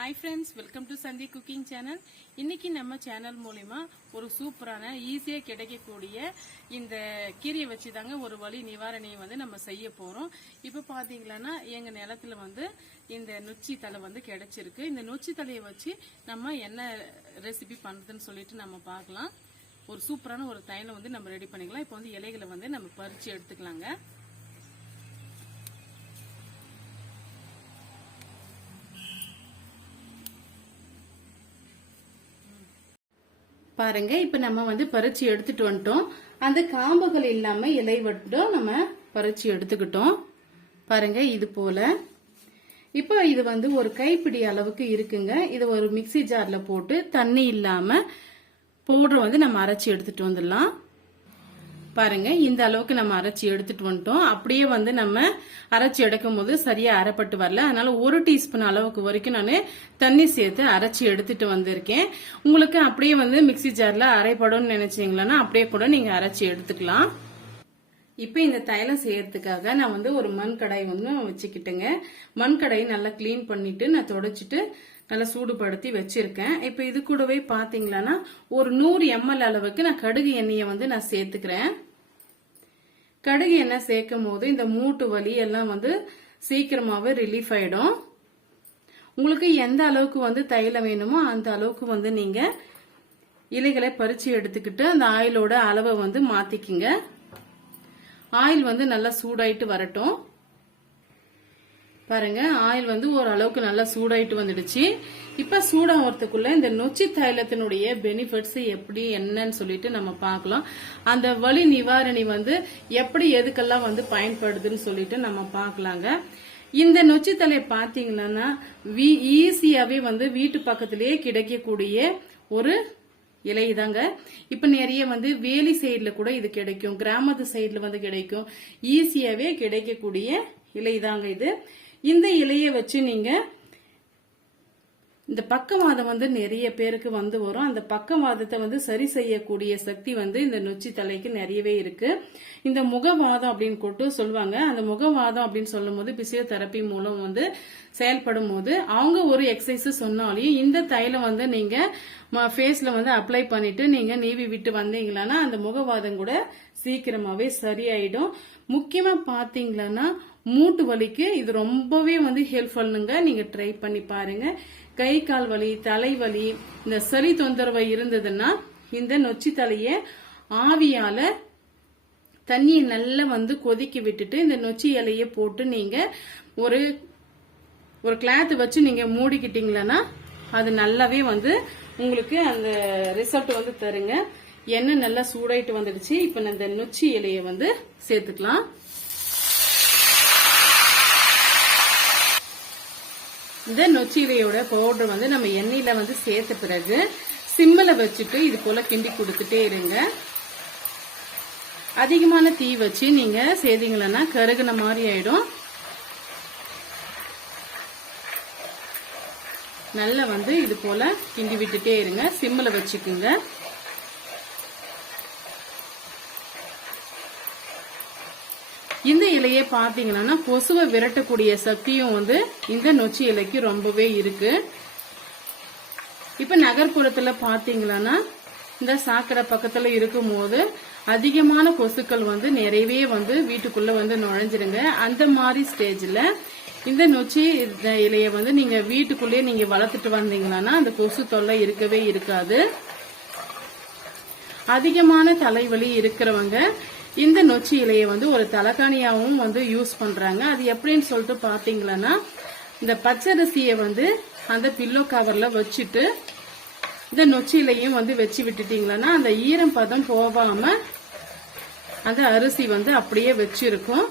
Hi friends, welcome to Sandhi Cooking Channel. இன்னைக்கு நம்ம channel மூலமா ஒரு சூப்பரான ஈஸியா கிடைக்கக்கூடிய இந்த கீரையை வச்சு தாங்க ஒரு வலி நிவாரணியை வந்து நம்ம செய்ய போறோம். இப்போ பாத்தீங்கன்னா எங்க நிலத்துல வந்து இந்த நொச்சி தலை வந்து கிடைச்சிருக்கு. இந்த நொச்சி தலையை வச்சு நம்ம என்ன ரெசிபி பண்றதுன்னு சொல்லிட்டு நம்ம பார்க்கலாம். ஒரு சூப்பரான ஒரு தைலம் வந்து நம்ம ரெடி பண்ணிக்கலாம். இப்போ வந்து இலைகளை வந்து நம்ம பறிச்சு எடுத்துக்கலாங்க. பாருங்க, இப்ப நம்ம வந்து பறிச்சு எடுத்துட்டு வந்துட்டோம். அந்த காம்புகள் இல்லாம இலை மட்டும் நம்ம பறிச்சு எடுத்துக்கிட்டோம். பாருங்க, இது போல. இப்ப இது வந்து ஒரு கைப்பிடி அளவுக்கு இருக்குங்க. இது ஒரு மிக்ஸி ஜார்ல போட்டு தண்ணி இல்லாம பவுடர் வந்து நம்ம அரைச்சி எடுத்துட்டு வந்துடலாம். பாருங்க, இந்த அளவுக்கு நம்ம அரைச்சி எடுத்துட்டு வந்துட்டோம். அப்படியே வந்து நம்ம அரைச்சி எடுக்கும் போது சரியா அரைப்பட்டு வரல. அதனால 1 டீஸ்பூன் அளவுக்கு வரைக்கும் நான் தண்ணி சேர்த்து அரைச்சி எடுத்துட்டு வந்திருக்கேன். உங்களுக்கு அப்படியே வந்து மிக்ஸி ஜார்ல அரைப்படும் நினைச்சீங்களா அப்படியே கூட நீங்க அரைச்சி எடுத்துக்கலாம். இப்ப இந்த தைலம் செய்யறதுக்காக நான் வந்து ஒரு மண் கடாய் வந்து வச்சுக்கிட்டேங்க. மண் கடாயை நல்லா கிளீன் பண்ணிட்டு நான் தொடச்சிட்டு நல்லா சூடுபடுத்தி வச்சிருக்கேன். இப்ப இது கூடவே பாத்தீங்கன்னா ஒரு 100 ml அளவுக்கு நான் கடுகு எண்ணெயை வந்து நான் சேர்த்துக்கிறேன். கடுகு எண்ணெய் சேர்க்கும் போது இந்த மூட்டு வலி எல்லாம் வந்து சீக்கிரமாவே ரிலீஃப் ஆயிடும். உங்களுக்கு எந்த அளவுக்கு வந்து தைலம் வேணுமோ அந்த அளவுக்கு வந்து நீங்க இலைகளை பறிச்சு எடுத்துக்கிட்டு அந்த ஆயிலோட அளவை வந்து மாத்திக்கிங்க. ஆயில் வந்து நல்லா சூடாயிட்டு வரட்டும். பாருங்க, ஆயில் வந்து ஓரளவுக்கு நல்லா சூடாயிட்டு வந்துடுச்சு. இப்ப சூடாகிறதுக்குள்ள இந்த நொச்சி தைலத்தினுடைய பெனிஃபிட்ஸ் எப்படி என்னன்னு சொல்லிட்டு நம்ம பார்க்கலாம். அந்த வலி நிவாரணி வந்து எப்படி எதுக்கெல்லாம் வந்து பயன்படுதுன்னு சொல்லிட்டு நம்ம பார்க்கலாங்க. இந்த நொச்சி தலை பாத்தீங்கன்னா ஈஸியாவே வந்து வீட்டு பக்கத்திலேயே கிடைக்கக்கூடிய ஒரு இலை தாங்க. இப்ப நிறைய வந்து வேலி சைடுல கூட இது கிடைக்கும், கிராமத்து சைடுல வந்து கிடைக்கும். ஈஸியாவே கிடைக்கக்கூடிய இலை தாங்க இது. இந்த இலையை வச்சு நீங்க இந்த பக்கவாதம் வந்து நிறைய பேருக்கு வந்து வரும். அந்த பக்கவாதத்தை வந்து சரி செய்யக்கூடிய சக்தி வந்து இந்த நொச்சி தலைக்கு நிறையவே இருக்கு. இந்த முகவாதம் அப்படின்னு கூட்டு சொல்லுவாங்க. அந்த முகவாதம் அப்படின்னு சொல்லும் போது பிசியோதெரப்பி மூலம் வந்து செயல்படும் போது அவங்க ஒரு எக்ஸசைஸ் சொன்னாலையும் இந்த தைலம் வந்து நீங்க ஃபேஸ்ல வந்து அப்ளை பண்ணிட்டு நீங்க நீவி விட்டு வந்தீங்களா அந்த முகவாதம் கூட சீக்கிரமாவே சரியாயிடும். முக்கியமா பாத்தீங்களா மூட்டு வலிக்கு இது ரொம்பவே வந்து ஹெல்ப்ஃபுல்லுங்க. நீங்க ட்ரை பண்ணி பாருங்க. கை கால் வலி, தலைவலி, இந்த சளி தொந்தரவு இருந்ததுன்னா இந்த நொச்சி தலைய ஆவியால தண்ணியை நல்லா வந்து கொதிக்க விட்டுட்டு இந்த நொச்சி இலைய போட்டு நீங்க ஒரு கிளாத் வச்சு நீங்க மூடிக்கிட்டீங்களா அது நல்லாவே வந்து உங்களுக்கு அந்த ரிசல்ட் வந்து தருங்க. எண்ணெய் நல்லா சூடாயிட்டு வந்துடுச்சு. இப்ப இந்த நொச்சி இலைய வந்து சேர்த்துக்கலாம். இந்த நொச்சி இலையோட பவுடர் வந்து நம்ம எண்ணெயில வந்து சேர்த்த பிறகு சிம்மில் வச்சுட்டு இது போல கிண்டி கொடுத்துட்டே இருங்க. அதிகமான தீ வச்சு நீங்க செய்தீங்கன்னா கருகுன மாதிரி ஆயிடும். நல்லா வந்து இது போல கிண்டி விட்டுட்டே இருங்க. சிம்மில் வச்சுக்குங்க. இந்த இலையை பாத்தீங்கன்னா கொசுவை விரட்டக்கூடிய சக்தியும் வந்து இந்த நொச்சி இலைக்கு ரொம்பவே இருக்கு. இப்ப நகர்ப்புறத்துல பாத்தீங்கன்னா இந்த சாக்கடை பக்கத்துல இருக்கும் போது அதிகமான கொசுக்கள் வந்து நிறையவே வந்து வீட்டுக்குள்ள வந்து நுழைஞ்சிருங்க. அந்த மாதிரி ஸ்டேஜ்ல இந்த நொச்சி இலைய வந்து நீங்க வீட்டுக்குள்ளேயே நீங்க வளர்த்துட்டு வந்தீங்கன்னா அந்த கொசு தொல்லை இருக்கவே இருக்காது. அதிகமான தலைவலி இருக்கிறவங்க இந்த நொச்சி இலையை வந்து ஒரு தலைகாணியாவும் வந்து யூஸ் பண்றாங்க. அது எப்படின்னு சொல்லிட்டு பாத்தீங்கன்னா இந்த பச்சரிசியை வந்து அந்த பில்லோ கவர்ல வச்சுட்டு இந்த நொச்சி இலையும் வந்து வச்சு விட்டுட்டீங்களா அந்த ஈரம் பதம் போகாம அந்த அரிசி வந்து அப்படியே வச்சிருக்கும்.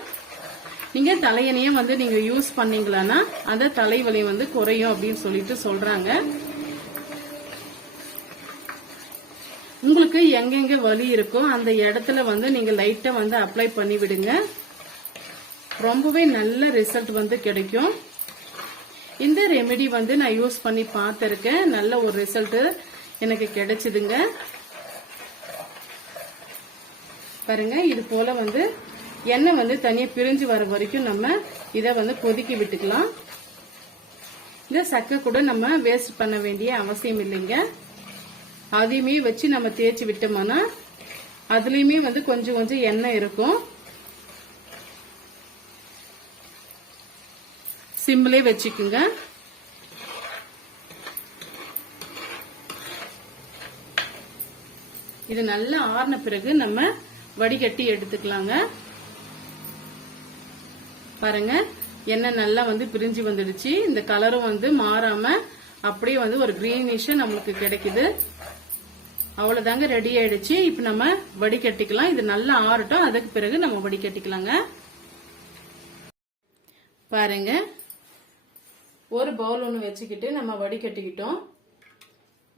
நீங்க தலையணையும் வந்து நீங்க யூஸ் பண்ணீங்களா அந்த தலைவலி வந்து குறையும் அப்படின்னு சொல்லிட்டு சொல்றாங்க. உங்களுக்கு எங்கெங்க வலி இருக்கோ அந்த இடத்துல வந்து நீங்க லைட்டா வந்து அப்ளை பண்ணி விடுங்க. ரொம்பவே நல்ல ரிசல்ட் வந்து கிடைக்கும். இந்த ரெமெடி வந்து நான் யூஸ் பண்ணி பார்த்திருக்கேன். நல்ல ஒரு ரிசல்ட் எனக்கு கிடைச்சதுங்க. பாருங்க, இது போல வந்து எண்ணெய் வந்து தனியா பிரிஞ்சு வர வரைக்கும் நம்ம இதை வந்து கொதிக்க விட்டுக்கலாம். இந்த சக்கை கூட நம்ம வேஸ்ட் பண்ண வேண்டிய அவசியம் இல்லைங்க. அதையுமே வச்சு நம்ம தேய்ச்சி விட்டோம்னா அதுலயுமே வந்து கொஞ்சம் கொஞ்சம் எண்ணெய் இருக்கும். சிம்மிலே வச்சுக்குங்க. இது நல்லா ஆறின பிறகு நம்ம வடிகட்டி எடுத்துக்கலாங்க. பாருங்க எண்ணெய் நல்லா வந்து பிரிஞ்சு வந்துடுச்சு. இந்த கலரும் வந்து மாறாம அப்படியே வந்து ஒரு கிரீனிஷ் நம்மளுக்கு கிடைக்குது. அவ்வளவுதாங்க, ரெடி ஆயிடுச்சு. இப்ப நம்ம வடிகட்டிக்கலாம். இது நல்லா ஆறட்டும், அதுக்கு பிறகு நம்ம வடிகட்டிக்கலாங்க. பாருங்க ஒரு பவுல் ஒன்று வச்சுக்கிட்டு நம்ம வடிகட்டிக்கிட்டோம்.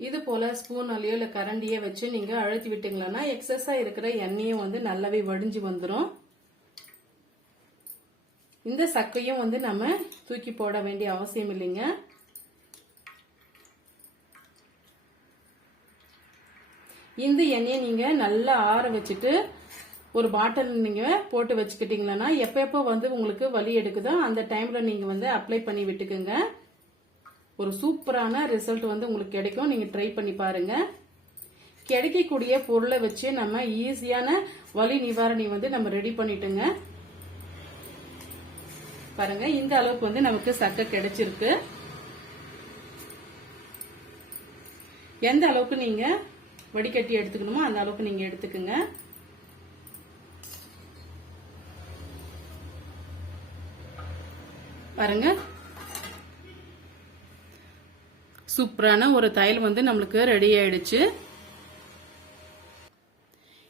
இது போல ஸ்பூனாலேயோ இல்ல கரண்டியோ வச்சு நீங்க அழுத்தி விட்டீங்களா எக்ஸஸா இருக்கிற எண்ணெயும் வந்து நல்லாவே வடிஞ்சு வந்துடும். இந்த சக்கையும் வந்து நம்ம தூக்கி போட வேண்டிய அவசியம் இல்லைங்க. இந்த எண்ணெயை நீங்க நல்லா ஆற வச்சுட்டு ஒரு பாட்டில் நீங்க போட்டு வச்சுக்கிட்டீங்கன்னா எப்ப வந்து உங்களுக்கு வலி எடுக்குதோ அந்த டைம்ல நீங்க வந்து அப்ளை பண்ணி விட்டுக்குங்க. ஒரு சூப்பரான ரிசல்ட் வந்து உங்களுக்கு கிடைக்கும். நீங்க ட்ரை பண்ணி பாருங்க. கிடைக்கக்கூடிய பொருளை வச்சு நம்ம ஈஸியான வலி நிவாரணி வந்து நம்ம ரெடி பண்ணிட்டுங்க. பாருங்க இந்த அளவுக்கு வந்து நமக்கு சக்கை கிடைச்சிருக்கு. எந்த அளவுக்கு நீங்க வடிகட்டி எடுத்துக்கணுமோ அந்த அளவுக்கு நீங்க எடுத்துக்குங்க. பாருங்க சூப்பரான ஒரு தையல் வந்து நம்மளுக்கு ரெடி ஆயிடுச்சு.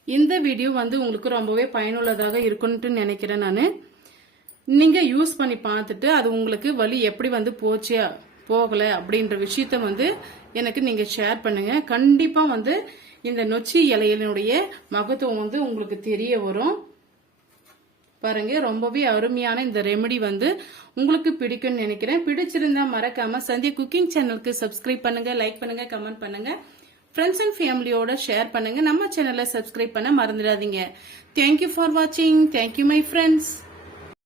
இந்த வீடியோ வந்து உங்களுக்கு ரொம்பவே பயனுள்ளதாக இருக்கும்னு நினைக்கிறேன். நானு நீங்க யூஸ் பண்ணி பார்த்துட்டு அது உங்களுக்கு வலி எப்படி வந்து போச்சு போகல அப்படின்ற விஷயத்த வந்து எனக்கு நீங்க ஷேர் பண்ணுங்க. கண்டிப்பா வந்து இந்த நொச்சி இலையினுடைய மகத்துவம் வந்து உங்களுக்கு தெரிய வரும். பாருங்க ரொம்பவே அருமையான இந்த ரெமெடி வந்து உங்களுக்கு பிடிக்கும்னு நினைக்கிறேன். பிடிச்சிருந்தா மறக்காம சந்தியா குக்கிங் சேனலுக்கு சப்ஸ்கிரைப் பண்ணுங்க, லைக் பண்ணுங்க, கமெண்ட் பண்ணுங்க, ஃப்ரெண்ட்ஸ் அண்ட் ஃபேமிலியோட ஷேர் பண்ணுங்க. நம்ம சேனலை சப்ஸ்கிரைப் பண்ண மறந்துடாதீங்க. தேங்க்யூ ஃபார் வாட்சிங். Thank you my friends.